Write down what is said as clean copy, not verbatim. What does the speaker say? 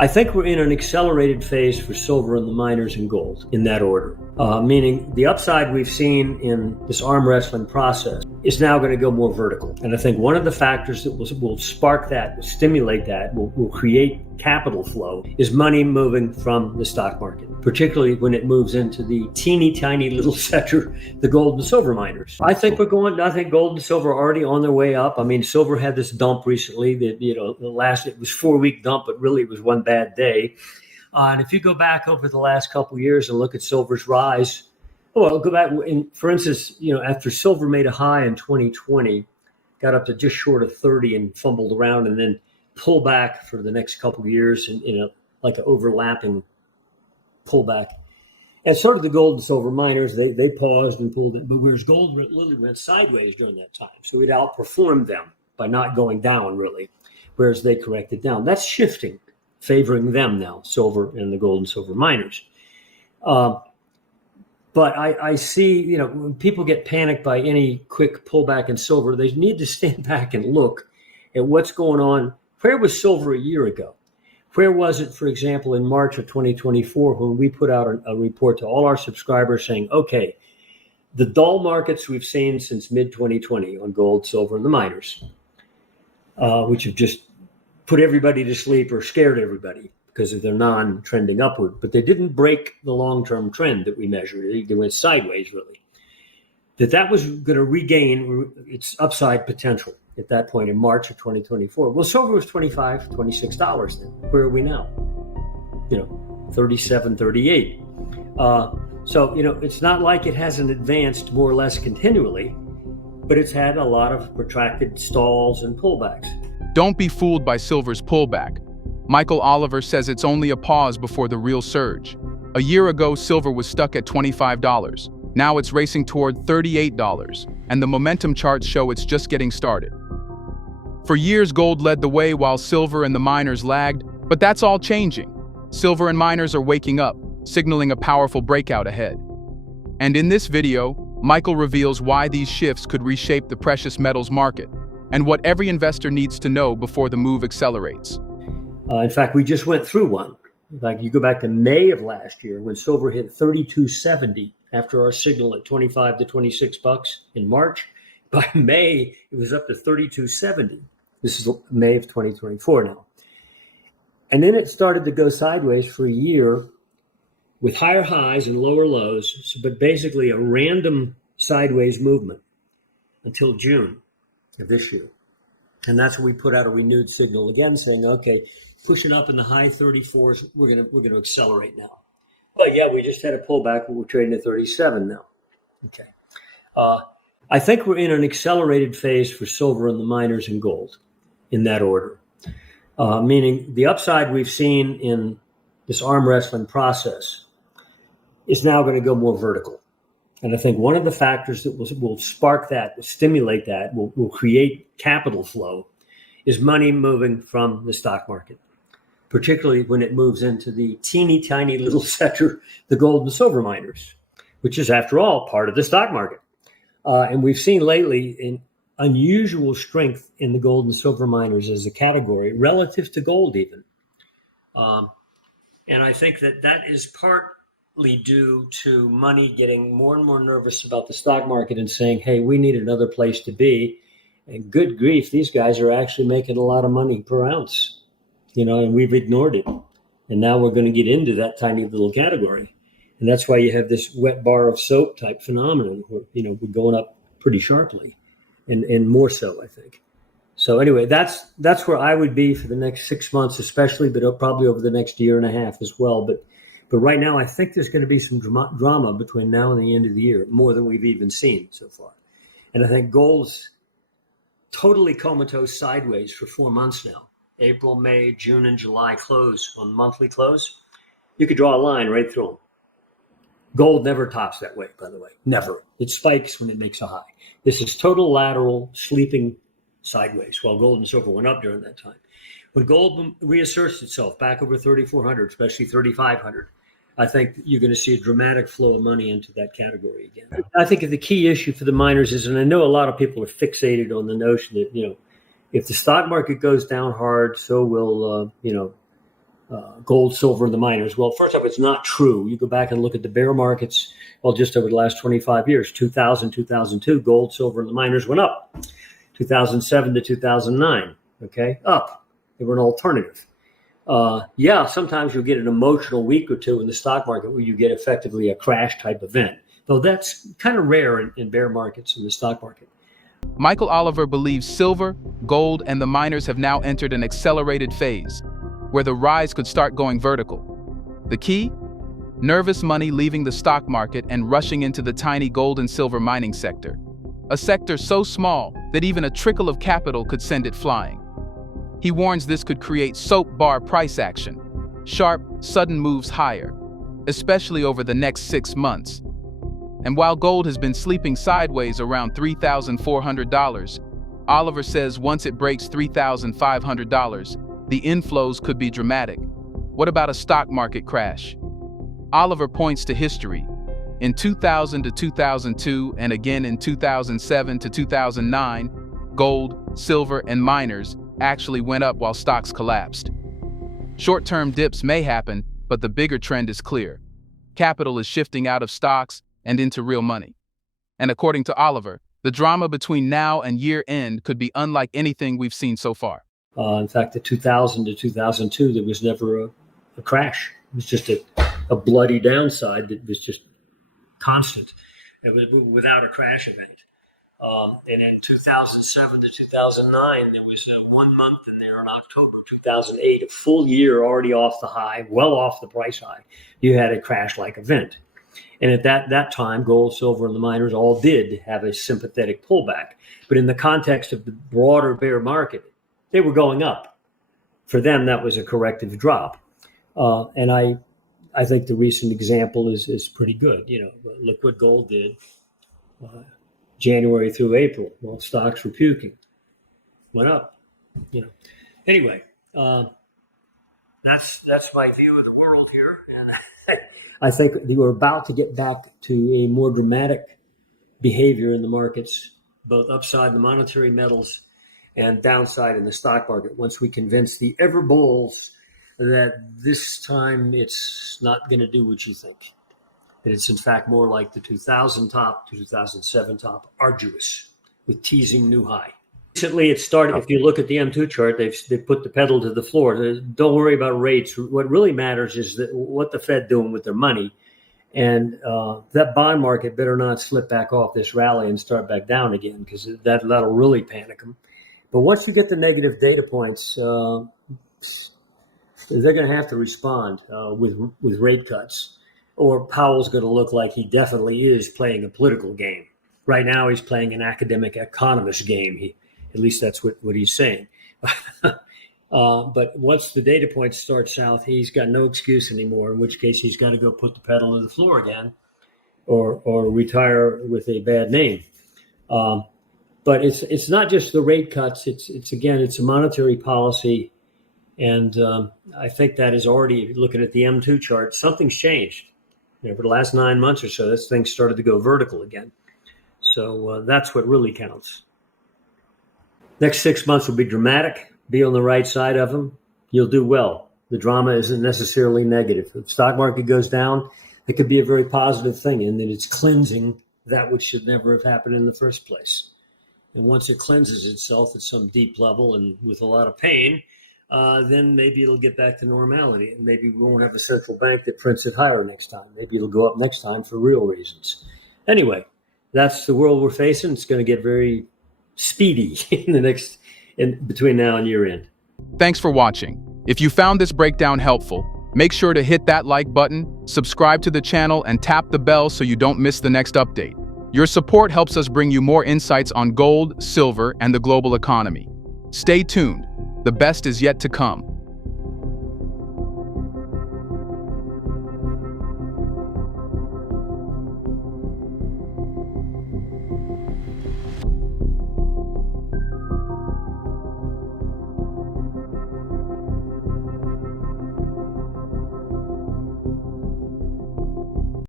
I think we're in an accelerated phase for silver and the miners and gold in that order, meaning the upside we've seen in this arm wrestling process is now going to go more vertical. And I think one of the factors that will spark that, will stimulate that, will create capital flow is money moving from the stock market, particularly when it moves into the teeny tiny little sector, the gold and silver miners. I think gold and silver are already on their way up. I mean, silver had this dump recently that, it was 4-week dump, but really it was one bad day. And if you go back over the last couple of years and look at silver's rise, go back. For instance, after silver made a high in 2020, got up to just short of 30 and fumbled around and then pull back for the next couple of years in like an overlapping pullback. And so did the gold and silver miners. They paused and pulled it, but whereas gold literally went sideways during that time. So it outperformed them by not going down really, whereas they corrected down. That's shifting, favoring them now, silver and the gold and silver miners. But I see, when people get panicked by any quick pullback in silver, they need to stand back and look at what's going on. Where was silver a year ago? Where was it, for example, in March of 2024, when we put out a report to all our subscribers saying, okay, the dull markets we've seen since mid-2020 on gold, silver, and the miners, which have just put everybody to sleep or scared everybody because of their non-trending upward, but they didn't break the long-term trend that we measured. They went sideways, really. That was going to regain its upside potential at that point in March of 2024. Well, silver was $25, $26 then. Where are we now? 37, 38. So, it's not like it hasn't advanced more or less continually, but it's had a lot of protracted stalls and pullbacks. Don't be fooled by silver's pullback. Michael Oliver says it's only a pause before the real surge. A year ago, silver was stuck at $25. Now it's racing toward $38, and the momentum charts show it's just getting started. For years, gold led the way while silver and the miners lagged, but that's all changing. Silver and miners are waking up, signaling a powerful breakout ahead. And in this video, Michael reveals why these shifts could reshape the precious metals market, and what every investor needs to know before the move accelerates. In fact, we just went through one. Like you go back to May of last year when silver hit 32.70 after our signal at 25 to 26 bucks in March. By May, it was up to 32.70. This is May of 2024 now. And then it started to go sideways for a year with higher highs and lower lows, but basically a random sideways movement until June of this year. And that's when we put out a renewed signal again saying, okay, pushing up in the high 34s, we're going to accelerate now. Well, yeah, we just had a pullback, but we're trading at 37 now. Okay. I think we're in an accelerated phase for silver and the miners and gold in that order, meaning the upside we've seen in this arm wrestling process is now going to go more vertical. And I think one of the factors that will spark that, will stimulate that, will create capital flow is money moving from the stock market, particularly when it moves into the teeny tiny little sector, the gold and silver miners, which is, after all, part of the stock market. And we've seen lately an unusual strength in the gold and silver miners as a category relative to gold even. And I think that is partly due to money getting more and more nervous about the stock market and saying, hey, we need another place to be. And good grief, these guys are actually making a lot of money per ounce, and we've ignored it. And now we're going to get into that tiny little category. And that's why you have this wet bar of soap type phenomenon where, we're going up pretty sharply and more so, I think. So anyway, that's where I would be for the next 6 months, especially, but probably over the next year and a half as well. But right now, I think there's going to be some drama between now and the end of the year, more than we've even seen so far. And I think gold's totally comatose sideways for 4 months now. April, May, June, and July close on monthly close. You could draw a line right through them. Gold never tops that way, by the way. Never. It spikes when it makes a high. This is total lateral sleeping sideways, while gold and silver went up during that time. When gold reasserts itself back over 3,400, especially 3,500, I think you're going to see a dramatic flow of money into that category again. I think the key issue for the miners is, and I know a lot of people are fixated on the notion that, if the stock market goes down hard, so will, gold, silver, and the miners. Well, first off, it's not true. You go back and look at the bear markets, well, just over the last 25 years, 2000, 2002, gold, silver, and the miners went up. 2007 to 2009, okay, up. They were an alternative. Yeah, sometimes you'll get an emotional week or two in the stock market where you get effectively a crash type event, though that's kind of rare in bear markets in the stock market. Michael Oliver believes silver, gold, and the miners have now entered an accelerated phase, where the rise could start going vertical. The key? Nervous money leaving the stock market and rushing into the tiny gold and silver mining sector. A sector so small that even a trickle of capital could send it flying. He warns this could create soap bar price action, sharp, sudden moves higher, especially over the next 6 months. And while gold has been sleeping sideways around $3,400, Oliver says once it breaks $3,500, the inflows could be dramatic. What about a stock market crash? Oliver points to history. In 2000 to 2002 and again in 2007 to 2009, gold, silver, and miners actually went up while stocks collapsed. Short-term dips may happen, but the bigger trend is clear. Capital is shifting out of stocks and into real money. And according to Oliver, the drama between now and year-end could be unlike anything we've seen so far. In fact, the 2000 to 2002, there was never a crash. It was just a bloody downside that was just constant. It was without a crash event. And in 2007 to 2009, there was 1 month in there in October 2008, a full year already off the high, well off the price high. You had a crash-like event. And at that time, gold, silver, and the miners all did have a sympathetic pullback. But in the context of the broader bear market, they were going up. For them, that was a corrective drop. And I think the recent example is pretty good. You know, look what gold did January through April. Well, stocks were puking, went up. You know, anyway, that's my view of the world here. I think we're about to get back to a more dramatic behavior in the markets, both upside the monetary metals and downside in the stock market. Once we convince the ever bulls that this time it's not going to do what you think. That it's in fact more like the 2000 top, 2007 top, arduous, with teasing new high. Recently it started, if you look at the M2 chart, they've put the pedal to the floor. Don't worry about rates. What really matters is that what the Fed doing with their money. And that bond market better not slip back off this rally and start back down again, because that'll really panic them. But once you get the negative data points, they're going to have to respond with rate cuts, or Powell's going to look like he definitely is playing a political game. Right now, he's playing an academic economist game. At least that's what he's saying. But once the data points start south, he's got no excuse anymore, in which case he's got to go put the pedal to the floor again, or retire with a bad name. But it's not just the rate cuts. It's a monetary policy. And I think that is already, looking at the M2 chart, something's changed. You know, for the last 9 months or so, this thing started to go vertical again. So that's what really counts. Next 6 months will be dramatic. Be on the right side of them. You'll do well. The drama isn't necessarily negative. If the stock market goes down, it could be a very positive thing, in that it's cleansing that which should never have happened in the first place. And once it cleanses itself at some deep level and with a lot of pain, then maybe it'll get back to normality. And maybe we won't have a central bank that prints it higher next time. Maybe it'll go up next time for real reasons. Anyway, that's the world we're facing. It's going to get very speedy in between now and year end. Thanks for watching. If you found this breakdown helpful, make sure to hit that like button, subscribe to the channel, and tap the bell so you don't miss the next update. Your support helps us bring you more insights on gold, silver, and the global economy. Stay tuned. The best is yet to come.